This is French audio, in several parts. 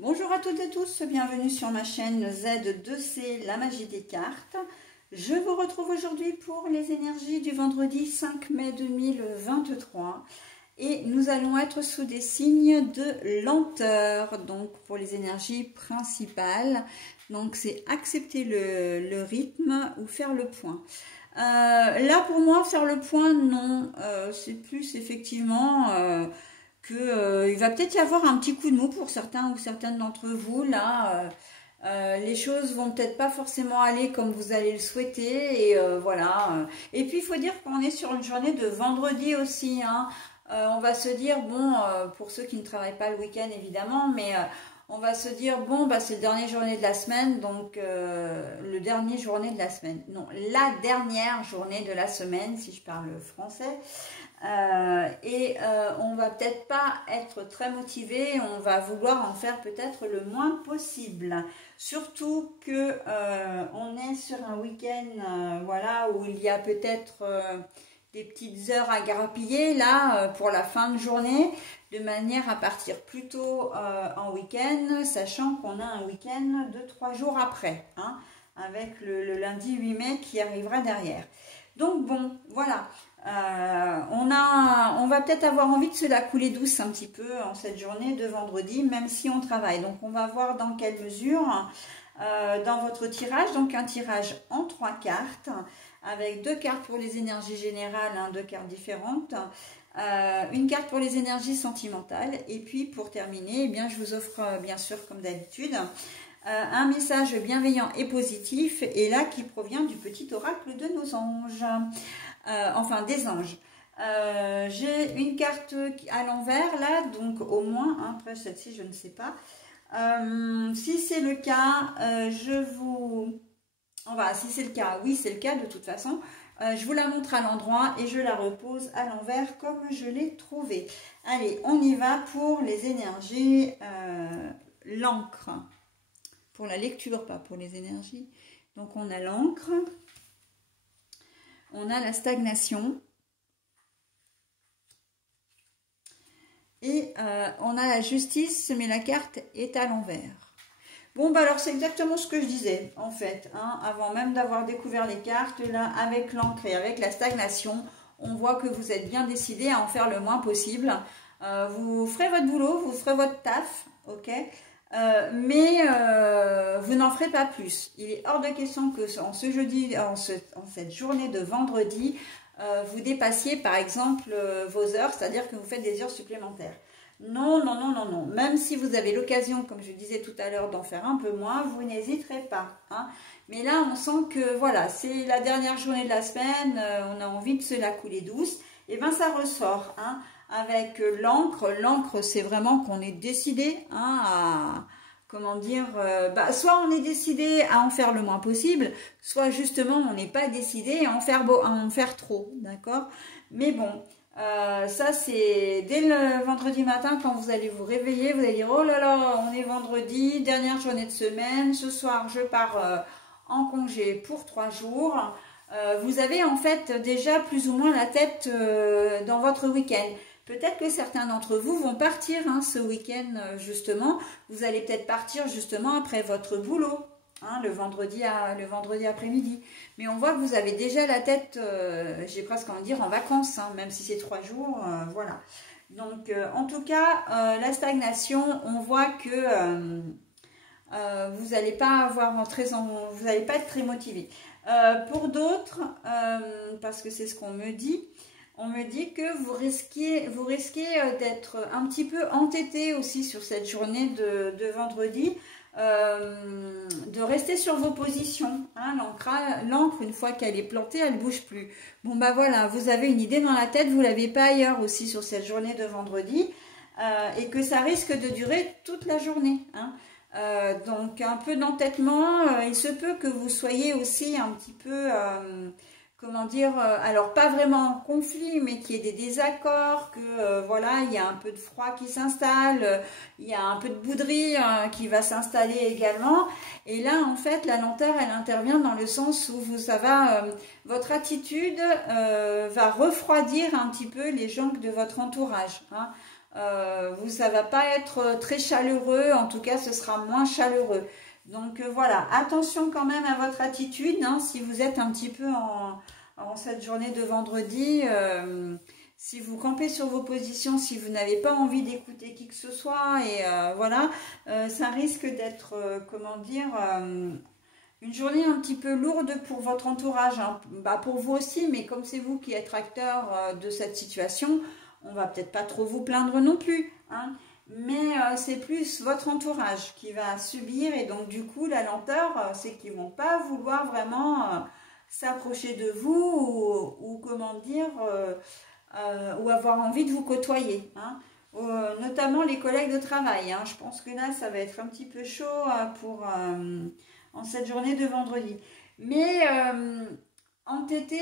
Bonjour à toutes et tous, bienvenue sur ma chaîne Z2C, la magie des cartes. Je vous retrouve aujourd'hui pour les énergies du vendredi 5 mai 2023 et nous allons être sous des signes de lenteur, donc pour les énergies principales. Donc c'est accepter le rythme ou faire le point. Là pour moi, faire le point, non, c'est plus effectivement... il va peut-être y avoir un petit coup de mou pour certains ou certaines d'entre vous. Là, les choses vont peut-être pas forcément aller comme vous allez le souhaiter. Et voilà. Et puis, il faut dire qu'on est sur une journée de vendredi aussi. Hein. On va se dire, bon, pour ceux qui ne travaillent pas le week-end, évidemment, mais on va se dire, bon, bah, c'est la dernière journée de la semaine. Donc, le dernier journée de la semaine. Non, la dernière journée de la semaine, si je parle français. On va peut-être pas être très motivé, on va vouloir en faire peut-être le moins possible. Surtout que on est sur un week-end voilà, où il y a peut-être des petites heures à grappiller là pour la fin de journée, de manière à partir plus tôt en week-end, sachant qu'on a un week-end de 3 jours après, hein, avec le lundi 8 mai qui arrivera derrière. Donc bon, voilà. On va peut-être avoir envie de se la couler douce un petit peu en cette journée de vendredi, même si on travaille. Donc on va voir dans quelle mesure dans votre tirage. Donc un tirage en 3 cartes, avec 2 cartes pour les énergies générales, 2 cartes différentes, une carte pour les énergies sentimentales. Et puis pour terminer, eh bien, je vous offre bien sûr comme d'habitude un message bienveillant et positif, et là qui provient du petit oracle de nos anges. Enfin des anges. J'ai une carte à l'envers là, donc au moins, hein, après celle-ci je ne sais pas. Si c'est le cas, si c'est le cas, oui c'est le cas de toute façon. Je vous la montre à l'endroit et je la repose à l'envers comme je l'ai trouvée. Allez, on y va pour les énergies, l'encre. Pour la lecture, pas pour les énergies. Donc on a l'encre. On a la stagnation et on a la justice, mais la carte est à l'envers. Bon, bah alors c'est exactement ce que je disais en fait, hein, avant même d'avoir découvert les cartes. Là, avec l'encre et avec la stagnation, on voit que vous êtes bien décidé à en faire le moins possible. Vous ferez votre boulot, vous ferez votre taf, ok, mais vous n'en ferez pas plus. Il est hors de question que en ce jeudi, en cette journée de vendredi, vous dépassiez par exemple vos heures, c'est-à-dire que vous faites des heures supplémentaires. Non, non, non, non, non. Même si vous avez l'occasion, comme je disais tout à l'heure, d'en faire un peu moins, vous n'hésiterez pas. Hein. Mais là, on sent que voilà, c'est la dernière journée de la semaine, on a envie de se la couler douce. Et bien, ça ressort. Hein. Avec l'encre, c'est vraiment qu'on est décidé, hein, à, comment dire, soit on est décidé à en faire le moins possible, soit justement on n'est pas décidé à en faire trop, d'accord? Mais bon, ça c'est dès le vendredi matin quand vous allez vous réveiller, vous allez dire oh là là, on est vendredi, dernière journée de semaine, ce soir je pars en congé pour 3 jours. Vous avez en fait déjà plus ou moins la tête dans votre week-end. Peut-être que certains d'entre vous vont partir hein, ce week-end justement. Vous allez peut-être partir justement après votre boulot, hein, le vendredi après-midi. Mais on voit que vous avez déjà la tête, j'ai presque envie de dire, en vacances, hein, même si c'est 3 jours, voilà. Donc en tout cas, la stagnation, on voit que vous n'allez pas vous n'allez pas être très motivé. Pour d'autres, parce que c'est ce qu'on me dit, on me dit que vous risquez d'être un petit peu entêté aussi sur cette journée de vendredi, de rester sur vos positions. Hein, l'encre, une fois qu'elle est plantée, elle ne bouge plus. Bon, bah voilà, vous avez une idée dans la tête, vous ne l'avez pas ailleurs aussi sur cette journée de vendredi, et que ça risque de durer toute la journée. Hein. Donc, un peu d'entêtement, il se peut que vous soyez aussi un petit peu... comment dire, alors pas vraiment en conflit, mais qu'il y ait des désaccords, que voilà, il y a un peu de froid qui s'installe, il y a un peu de bouderie qui va s'installer également. Et là, en fait, la lenteur, elle intervient dans le sens où votre attitude va refroidir un petit peu les gens de votre entourage. Hein. ça va pas être très chaleureux, en tout cas ce sera moins chaleureux. Donc voilà, attention quand même à votre attitude, hein, si vous êtes un petit peu en cette journée de vendredi, si vous campez sur vos positions, si vous n'avez pas envie d'écouter qui que ce soit, et voilà, ça risque d'être, comment dire, une journée un petit peu lourde pour votre entourage, hein. Bah pour vous aussi, mais comme c'est vous qui êtes acteur de cette situation, on va peut-être pas trop vous plaindre non plus, hein. Mais c'est plus votre entourage qui va subir, et donc du coup la lenteur, c'est qu'ils vont pas vouloir vraiment s'approcher de vous, ou comment dire, ou avoir envie de vous côtoyer, hein. Notamment les collègues de travail, hein. Je pense que là ça va être un petit peu chaud pour en cette journée de vendredi. Mais entêté,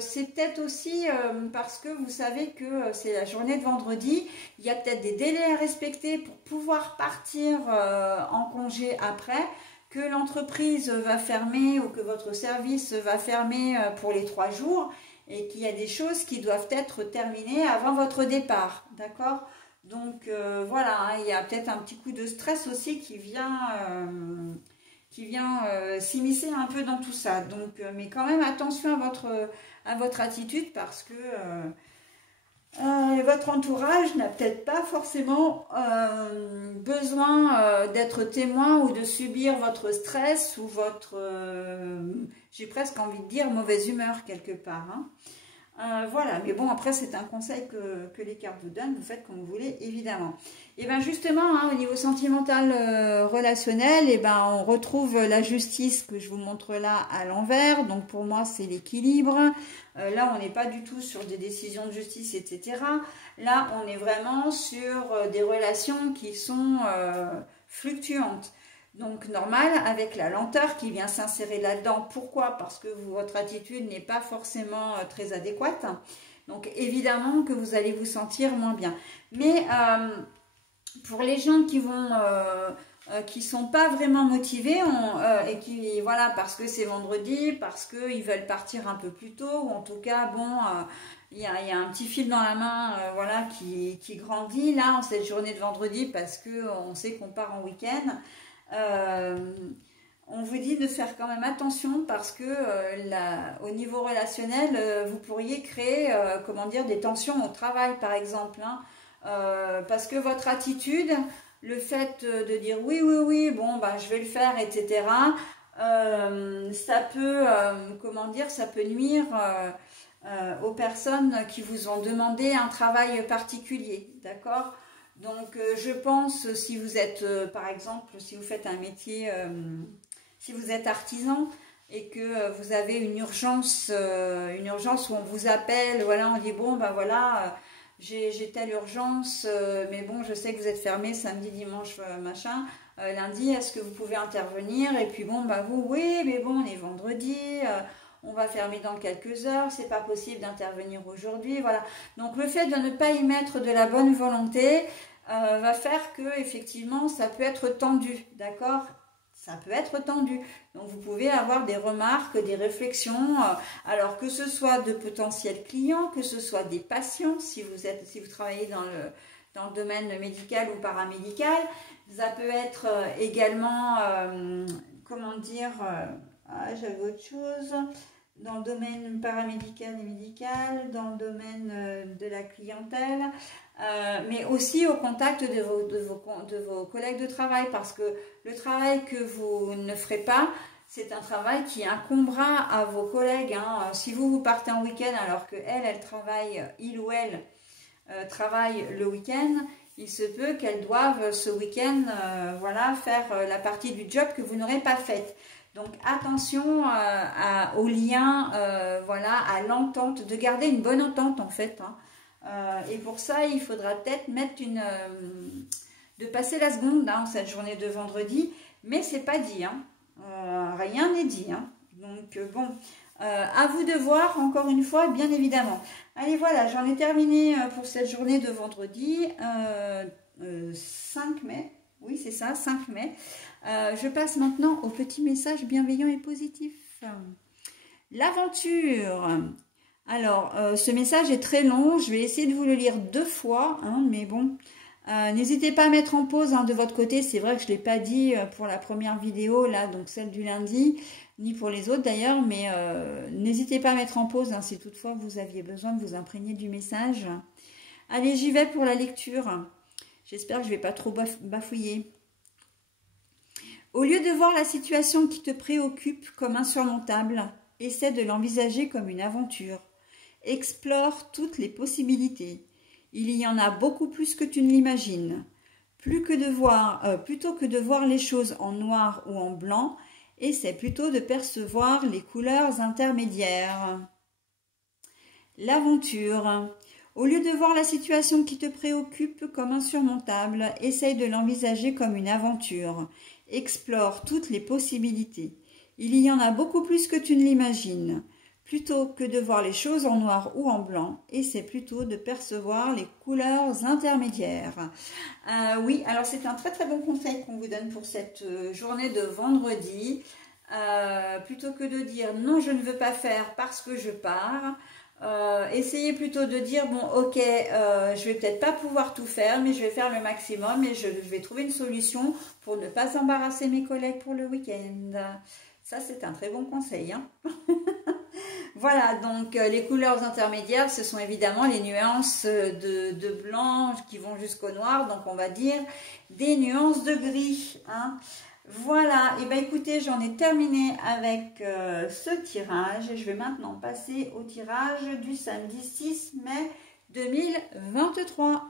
c'est peut-être aussi parce que vous savez que c'est la journée de vendredi. Il y a peut-être des délais à respecter pour pouvoir partir en congé après, que l'entreprise va fermer ou que votre service va fermer pour les 3 jours, et qu'il y a des choses qui doivent être terminées avant votre départ, d'accord? Donc voilà, hein, il y a peut-être un petit coup de stress aussi qui vient s'immiscer un peu dans tout ça. Donc, mais quand même attention à votre attitude, parce que votre entourage n'a peut-être pas forcément besoin d'être témoin ou de subir votre stress ou votre, j'ai presque envie de dire, mauvaise humeur quelque part, hein. Voilà, mais bon, après c'est un conseil que les cartes vous donnent, vous faites comme vous voulez, évidemment. Et bien justement, hein, au niveau sentimental relationnel, et ben on retrouve la justice que je vous montre là à l'envers. Donc pour moi c'est l'équilibre. Là on n'est pas du tout sur des décisions de justice, etc. Là on est vraiment sur des relations qui sont fluctuantes. Donc normal, avec la lenteur qui vient s'insérer là-dedans. Pourquoi? Parce que votre attitude n'est pas forcément très adéquate. Donc évidemment que vous allez vous sentir moins bien. Mais pour les gens qui sont pas vraiment motivés et qui, voilà, parce que c'est vendredi, parce qu'ils veulent partir un peu plus tôt, ou en tout cas, bon, il y a un petit fil dans la main, voilà, qui grandit là en cette journée de vendredi, parce que on sait qu'on part en week-end. On vous dit de faire quand même attention, parce que au niveau relationnel, vous pourriez créer, comment dire, des tensions au travail par exemple, hein, parce que votre attitude, le fait de dire oui, oui, oui, bon, bah, je vais le faire, etc., ça peut, comment dire, ça peut nuire aux personnes qui vous ont demandé un travail particulier, d'accord? Donc, je pense, si vous êtes, par exemple, si vous faites un métier, si vous êtes artisan et que vous avez une urgence où on vous appelle, voilà, on dit, bon, ben voilà, j'ai telle urgence, mais bon, je sais que vous êtes fermé samedi, dimanche, machin, lundi, est-ce que vous pouvez intervenir? Et puis bon, bah vous, oui, mais bon, on est vendredi, on va fermer dans quelques heures, c'est pas possible d'intervenir aujourd'hui, voilà. Donc le fait de ne pas y mettre de la bonne volonté va faire que effectivement ça peut être tendu, d'accord? Ça peut être tendu. Donc vous pouvez avoir des remarques, des réflexions, alors que ce soit de potentiels clients, que ce soit des patients, si vous travaillez dans le domaine médical ou paramédical. Ça peut être également, comment dire, j'avais autre chose, dans le domaine paramédical et médical, dans le domaine de la clientèle, mais aussi au contact de vos collègues de travail, parce que le travail que vous ne ferez pas, c'est un travail qui incombera à vos collègues, hein. Si vous partez en week-end alors qu'elle travaille, il ou elle travaille le week-end, il se peut qu'elles doivent ce week-end voilà, faire la partie du job que vous n'aurez pas faite. Donc attention au lien, voilà, à l'entente, de garder une bonne entente en fait, hein. Et pour ça, il faudra peut-être mettre de passer la seconde, hein, cette journée de vendredi, mais c'est pas dit, hein. Rien n'est dit, hein. Donc bon, à vous de voir, encore une fois, bien évidemment. Allez, voilà, j'en ai terminé pour cette journée de vendredi 5 mai. Oui, c'est ça, 5 mai. Je passe maintenant au petit message bienveillant et positif. L'aventure. Alors, ce message est très long. Je vais essayer de vous le lire 2 fois, hein, mais bon. N'hésitez pas à mettre en pause hein, de votre côté. C'est vrai que je ne l'ai pas dit pour la première vidéo, là, donc celle du lundi, ni pour les autres d'ailleurs, mais n'hésitez pas à mettre en pause hein, si toutefois vous aviez besoin de vous imprégner du message. Allez, j'y vais pour la lecture. J'espère que je ne vais pas trop bafouiller. Au lieu de voir la situation qui te préoccupe comme insurmontable, essaie de l'envisager comme une aventure. Explore toutes les possibilités. Il y en a beaucoup plus que tu ne l'imagines. Plutôt que de voir les choses en noir ou en blanc, essaie plutôt de percevoir les couleurs intermédiaires. L'aventure. Au lieu de voir la situation qui te préoccupe comme insurmontable, essaye de l'envisager comme une aventure. Explore toutes les possibilités. Il y en a beaucoup plus que tu ne l'imagines. Plutôt que de voir les choses en noir ou en blanc, essaie plutôt de percevoir les couleurs intermédiaires. Oui, alors c'est un très très bon conseil qu'on vous donne pour cette journée de vendredi. Plutôt que de dire non, je ne veux pas faire parce que je pars, essayez plutôt de dire bon ok, je vais peut-être pas pouvoir tout faire, mais je vais faire le maximum et je vais trouver une solution pour ne pas embarrasser mes collègues pour le week-end. Ça c'est un très bon conseil, hein. Voilà, donc les couleurs intermédiaires, ce sont évidemment les nuances de blanc qui vont jusqu'au noir, donc on va dire des nuances de gris, hein. Voilà, et bien écoutez, j'en ai terminé avec ce tirage et je vais maintenant passer au tirage du samedi 6 mai 2023.